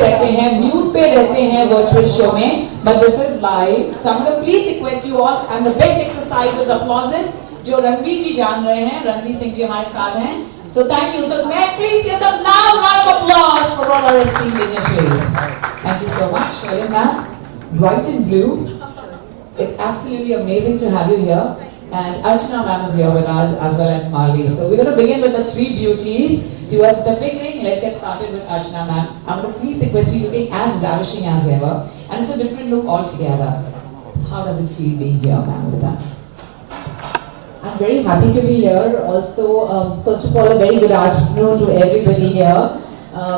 रहते हैं, म्यूट पे रहते हैं वर्चुअल शो में, but this is live. So I'm going to please request you all, and the best exercise is applauses. जो रणवीर जी जान रहे हैं, रणवीर सिंह जी हमारे साथ हैं. So thank you. So may I please hear some loud round of applause for all our esteemed dignitaries. Thank you so much, Shailen ma'am. White and blue. It's absolutely amazing to have you here. And Archana ma'am is here with us as well as Malvi. So we're going to begin with the three beauties. Towards the beginning, let's get started with Archana ma'am. I'm going to please request you to look as ravishing as ever. And it's a different look altogether. How does it feel being here, ma'am, with us? I'm very happy to be here. Also, first of all, a very good afternoon to everybody here.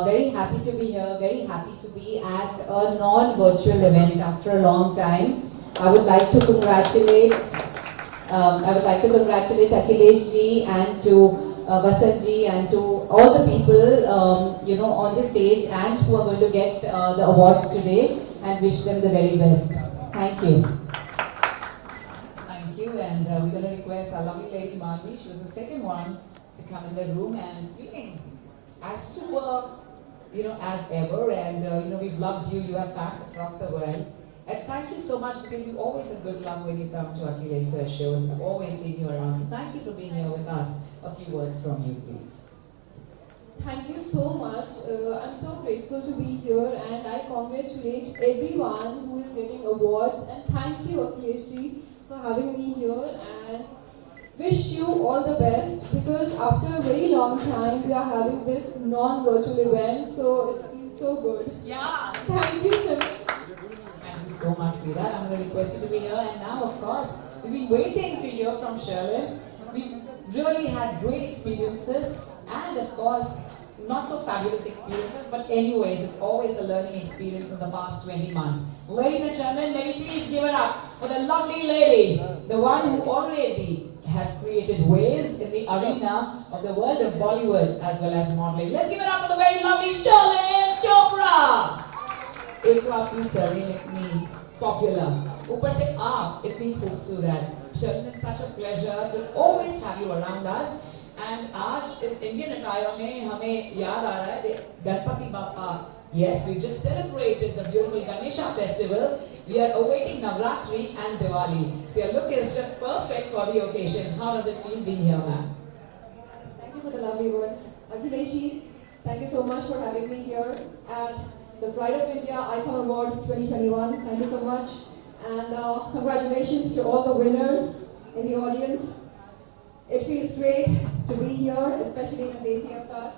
Very happy to be here. Very happy to be at a non-virtual event after a long time. I would like to congratulate Akhilesh ji and to Vasant ji and to all the people on the stage and who are going to get the awards today, and wish them the very best. Thank you. Thank you, and we're going to request our lovely lady Malvi. She was the second one to come in the room and feeling as super, as ever. And we've loved you. You have fans across the world. And thank you so much, because you always have good luck when you come to Akhilesh's shows. I've always seen you around. So thank you for being here with us. A few words from you, please. Thank you so much. I'm so grateful to be here, and I congratulate everyone who is getting awards. And thank you, Akhilesh ji, for having me here, and wish you all the best, because after a very long time we are having this non-virtual event, so it feels so good. Yeah. Thank you so much. Thank you so much, sweetheart. I'm going to request you to be here. And now, of course, we've been waiting to hear from Shailen. We've really had great experiences, and of course, not so fabulous experiences, but anyways, it's always a learning experience in the past 20 months. Ladies and gentlemen, let me please give it up for the lovely lady, the one who already has created waves in the arena of the world of Bollywood as well as modeling. Let's give it up for the very lovely Shalin Chopra. एक तो आपकी Shalin इतनी popular, ऊपर से आप इतनी खूबसूरत. Shalin, it's such a pleasure to always have you around us. And आज इस Indian attire में हमें याद आ रहा है Ganpati Bappa. Yes, we just celebrated the beautiful Ganesha festival. We are awaiting Navratri and Diwali. So your look is just perfect for the occasion. How does it feel being here, ma'am? Thank you for the lovely words. Akhilesh ji, thank you so much for having me here at the Pride of India Icon Award 2021. Thank you so much. And congratulations to all the winners in the audience. It feels great to be here, especially in the Desi Avatar.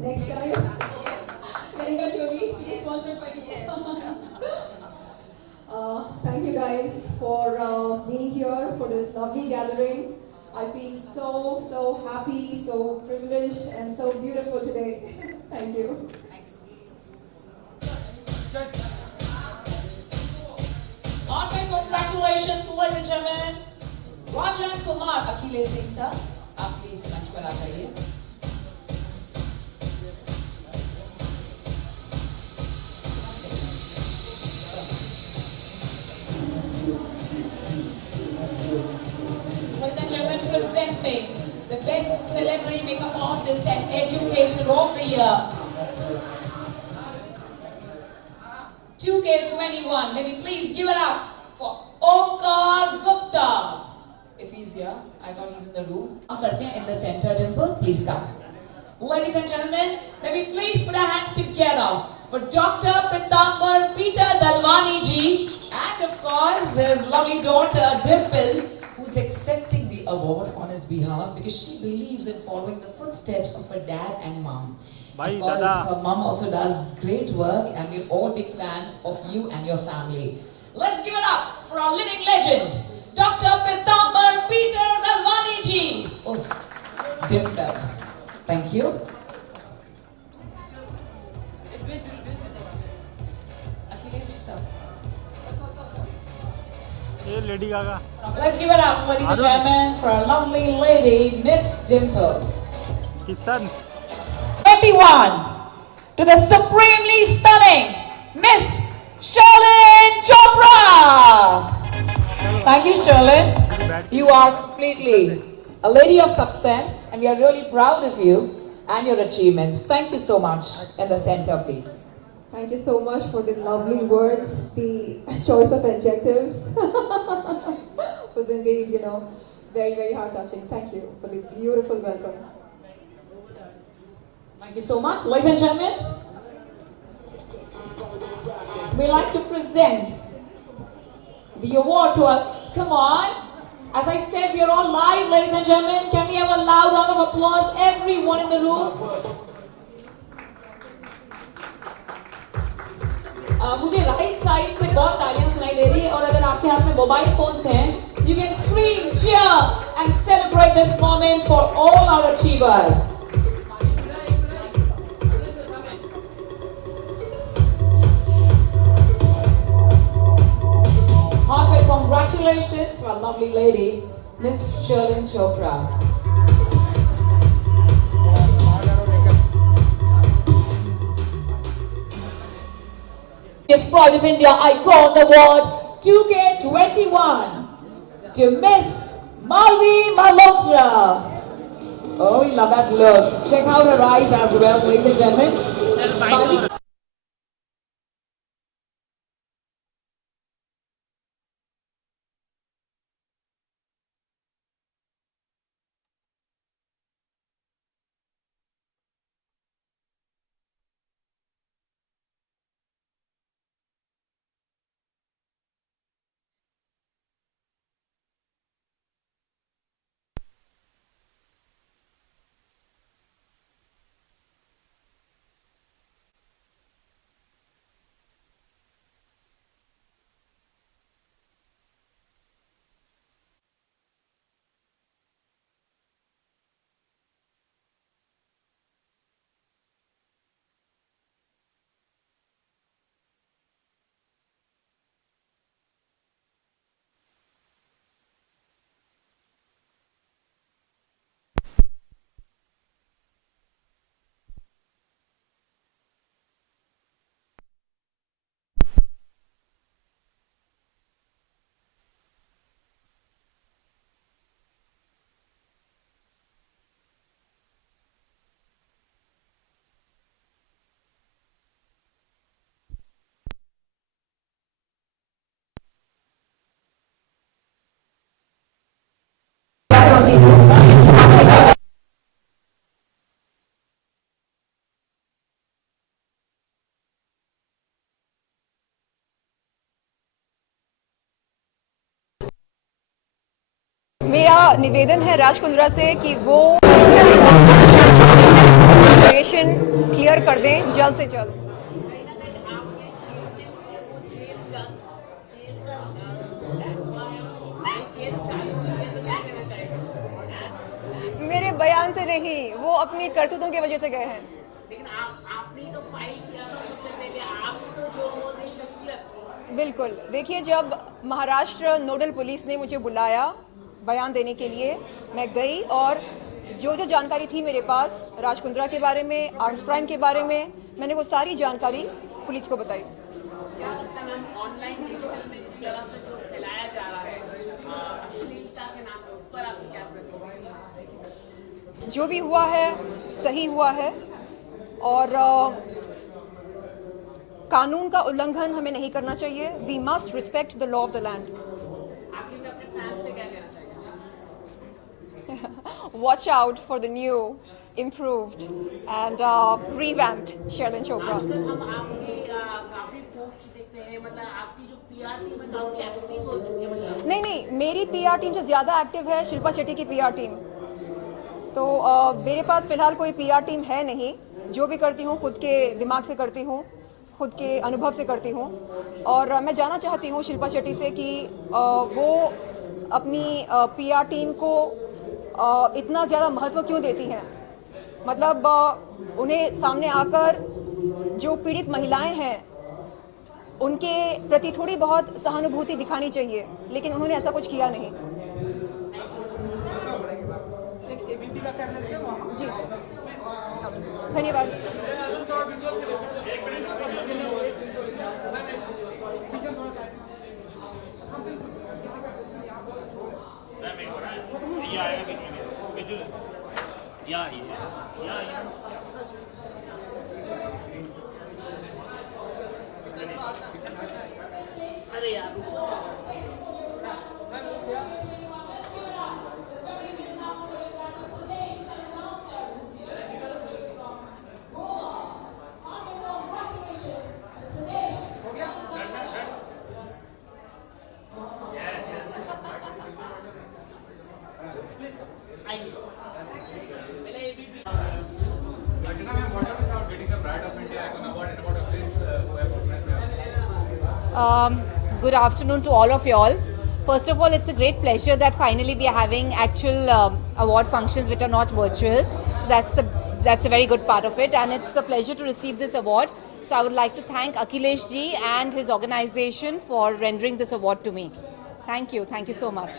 Next time, Lehenga Choli to be sponsored by you. Thank you guys for being here for this lovely gathering. I feel so happy, so privileged, and so beautiful today. Thank you. Heartfelt congratulations, ladies and gentlemen. Rajan Kumar Akhilesh Singh sir, आप please मंच पर आ जाइए. Ladies and gentlemen, presenting the best celebrity makeup artist and educator of the year. 2K21, may we please give it up for Omkar Gupta. If he's here, I thought he's in the room. In the center, Dimple, please come. Ladies and gentlemen, may we please put our hands together for Dr. Pitambar Peter Dalwani ji, and of course his lovely daughter Dimple, who's accepting the award on his behalf because she believes in following the footsteps of her dad and mom. Because her mom also does great work, and we're all big fans of you and your family. Let's give it up for our living legend, Dr. Pitambar Peter Dalwani ji. Oh, Dimple. Thank you. Akhilesh sir. Hey, Lady Gaga. Let's give it up, ladies and gentlemen, for our lovely lady, Miss Dimple. His son. Everyone, to the supremely stunning Miss Shalin Chopra. Thank you, Shalin. You are completely a lady of substance, and we are really proud of you and your achievements. Thank you so much. In the center, please. Thank you so much for the lovely words. The choice of adjectives was indeed, very, very heart-touching. Thank you for the beautiful welcome. Thank you so much. Ladies and gentlemen, we like to present the award to our, come on. As I said, we are all live, ladies and gentlemen. Can we have a loud round of applause, everyone in the room? मुझे right side से बहुत तालियां सुनाई दे रही है और अगर आपके हाथ में मोबाइल फोन्स हैं, you can scream, cheer and celebrate this moment for all our achievers. Heartfelt congratulations to our lovely lady, Miss Sherlyn Chopra. Miss Pride of India Icon Award 2K21 to Miss Malvi Malhotra. Oh, we love that look. Check out her eyes as well, ladies and gentlemen. Malvi- मेरा निवेदन है राज कुंद्रा से कि वो graduation clear कर दें जल्द से जल्द। मेरे बयान से नहीं, वो अपनी करतूतों की वजह से गए हैं। लेकिन आपने तो फाइल किया था सबसे पहले, आप तो जो बोलते शख्सियत। बिल्कुल, देखिए जब महाराष्ट्र नोडल पुलिस ने मुझे बुलाया बयान देने के लिए, मैं गई और जो जो जानकारी थी मेरे पास राज कुंद्रा के बारे में, आर्म्स क्राइम के बारे में, मैंने वो सारी जानकारी पुलिस को बताई। क्या लगता है मैम, ऑनलाइन डिजिटल में इस तरह से जो फैलाया जा रहा है अश्लीलता के नाम पे, उस पर आपकी क्या प्रतिक्रिया है? जो भी हुआ है सही हुआ है और कानून का उल्लंघन हमें नहीं करना चाहिए। We must respect the law of the land. आखिर में अपने फैंस से क्या कहना चाहिए? Watch out for the new, improved and revamped Sherlyn Chopra. आजकल हम आपकी काफी पोस्ट देखते हैं, मतलब आपकी जो पीआर टीम है काफी एक्टिव हो चुकी है। मतलब नहीं, मेरी पीआर टीम से ज़्यादा एक्टिव है शिल्पा शेट्टी की पीआर टीम। तो मेरे पास फ़िलहाल कोई पीआर टीम है नहीं। जो भी करती हूँ खुद के दिमाग से करती हूँ, खुद के अनुभव से करती हूँ। और मैं जानना चाहती हूँ शिल्पा शेट्टी से कि वो अपनी पीआर टीम को इतना ज़्यादा महत्व क्यों देती हैं। मतलब उन्हें सामने आकर जो पीड़ित महिलाएं हैं उनके प्रति थोड़ी बहुत सहानुभूति दिखानी चाहिए, लेकिन उन्होंने ऐसा कुछ किया नहीं। जी जी, धन्यवाद। Good afternoon to all of y'all. First of all, it's a great pleasure that finally we are having actual award functions which are not virtual. So that's a very good part of it, and it's a pleasure to receive this award. So I would like to thank Akhilesh ji and his organization for rendering this award to me. Thank you so much.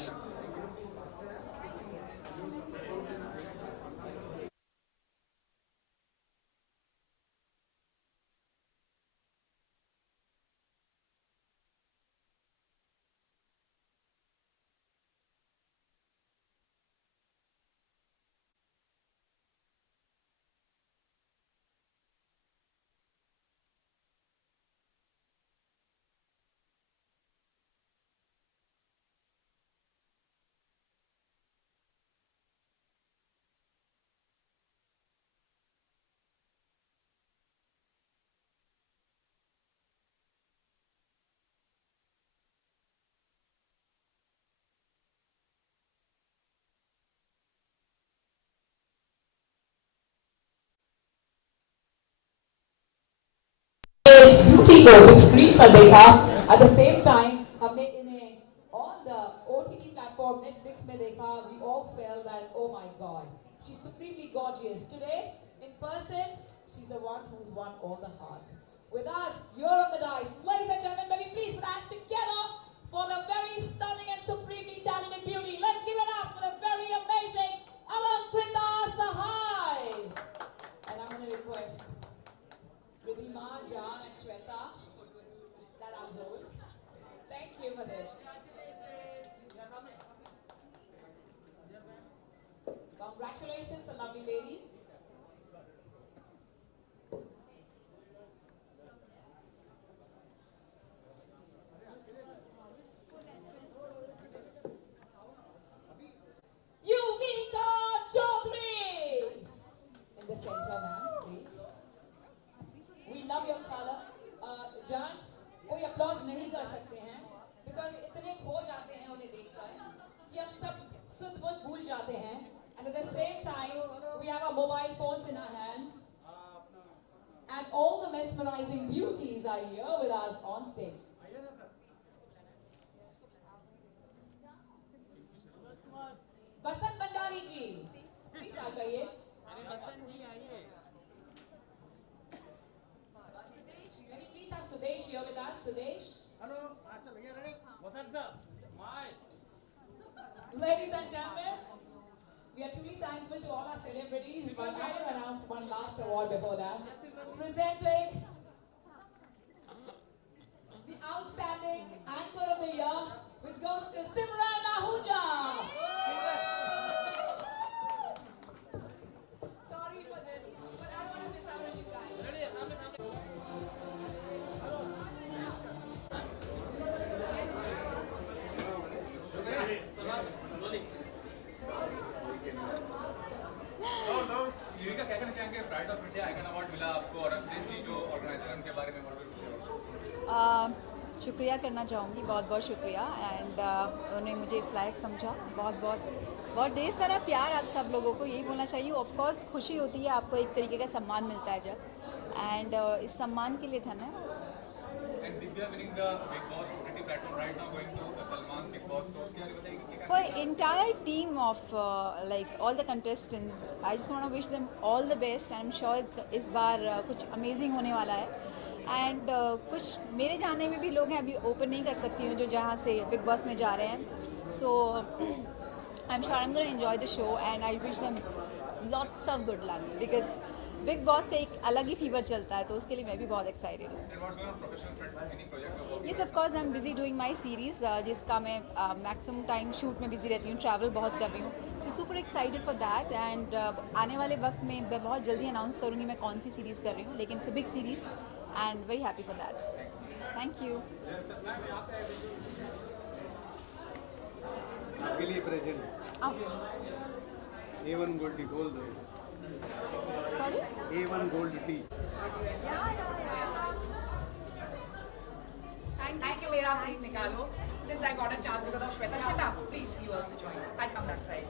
Beauty को big screen पर देखा at the same time हमने इन्हें on the OTT platform Netflix में देखा we all felt that oh my God she is supremely gorgeous today in person she is the one who is won all the hearts with us here on the dais ladies and gentleman may we please put our hands together for the very stunning and supremely talented beauty. Let's give it up for the very amazing Alankrita Sahai. And I'm going to request Ridhima, John and Shweta that I'll hold. Thank you for this. Congratulations, the lovely lady. Yuvika Chaudhary! In the center, ma'am, please. We love your color. John, कोई applause नहीं कर सकते हैं because इतने खो जाते हैं उन्हें देखकर कि हम सब सुध बुध भूल जाते हैं. And at the same time, we have our mobile phones in our hands. And all the mesmerizing beauties are here with us on stage. Vasant Bhandari ji, please आ जाइए. Sudesh, may we please have Sudesh here with us? Sudesh. Hello, Achal, are you ready? What's up, sir? My. Ladies and gentlemen, we are truly thankful to all our celebrities, but I will announce one last award before that. Presenting the outstanding anchor of the year, which goes to Simran Ahuja. Sorry for this, but I don't want to miss out on you guys. Yuvika क्या कहना चाहेंगे pride of India icon award मिला आपको और अखिलेश जी जो organiser हैं उनके बारे में शुक्रिया करना चाहूँगी, बहुत बहुत शुक्रिया. एंड उन्होंने मुझे इस लायक समझा. बहुत ढेर सारा प्यार आप सब लोगों को, यही बोलना चाहिए. ऑफ कोर्स खुशी होती है, आपको एक तरीके का सम्मान मिलता है जब, एंड इस सम्मान के लिए धन्यवाद. And Divya winning the Bigg Boss OTT platform right now going to Salman's Bigg Boss, तो उसके बारे में बताइए. For entire team of like all the contestants, I just want to wish them all the best. I'm sure इस बार कुछ amazing होने वाला है. एंड कुछ मेरे जानने में भी लोग हैं, अभी ओपन नहीं कर सकती हूँ, जो जहाँ से बिग बॉस में जा रहे हैं. So I am sure I am gonna enjoy the show and I wish them lots of good luck because Bigg Boss का एक अलग ही फीवर चलता है, तो उसके लिए मैं भी बहुत एक्साइटेड हूँ. Yes, of course I am busy doing my series, जिसका मैं मैक्सिमम टाइम शूट में बिजी रहती हूँ, ट्रैवल बहुत कर रही हूँ. So super excited for that. And आने वाले वक्त में मैं बहुत जल्दी अनाउंस करूँगी मैं कौन सी सीरीज़ कर रही हूँ, लेकिन it's a big series and very happy for that. Thank you. आपके लिए प्रेजेंट A1 गोल्ड टी बोल दो. Sorry? A1 gold tea. Thank you, Mera. Thank Nikalo. Since I got a chance because of Shweta. Shweta, please, you also join. I come that side.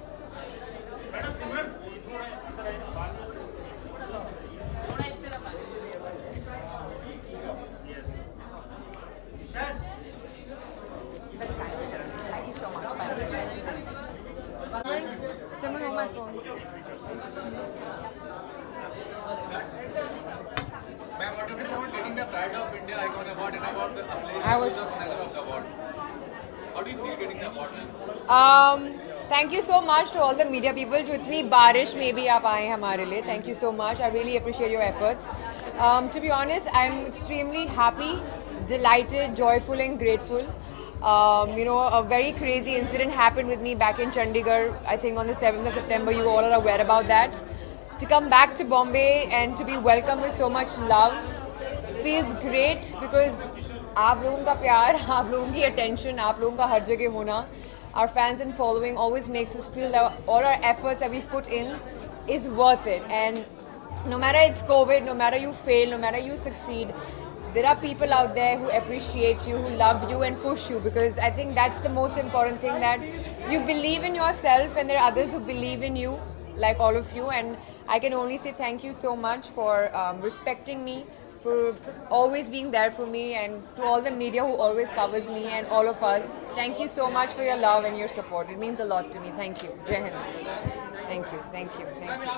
थोड़ा इस तरफ आ जाइए. one award and about the Akhilesh I was- was the organizer of the award. How do you feel getting the award, ma'am? Thank you so much to all the media people जो इतनी बारिश में भी आप आए हमारे लिए. Thank you so much. I really appreciate your efforts. To be honest, I'm extremely happy, delighted, joyful and grateful. You know, a very crazy incident happened with me back in Chandigarh. I think on the 7th of September. You all are aware about that. To come back to Bombay and to be welcomed with so much love feels great because आप लोगों का प्यार, आप लोगों की attention, आप लोगों का हर जगह होना, our fans and following always makes us feel that all our efforts that we've put in is worth it. And no matter it's COVID, no matter you fail, no matter you succeed, there are people out there who appreciate you, who love you and push you, because I think that's the most important thing, that you believe in yourself and there are others who believe in you, like all of you. And I can only say thank you so much for respecting me, for always being there for me, and to all the media who always covers me and all of us. Thank you so much for your love and your support. It means a lot to me. Thank you. Jai Hind. Thank you. Thank you. Thank you.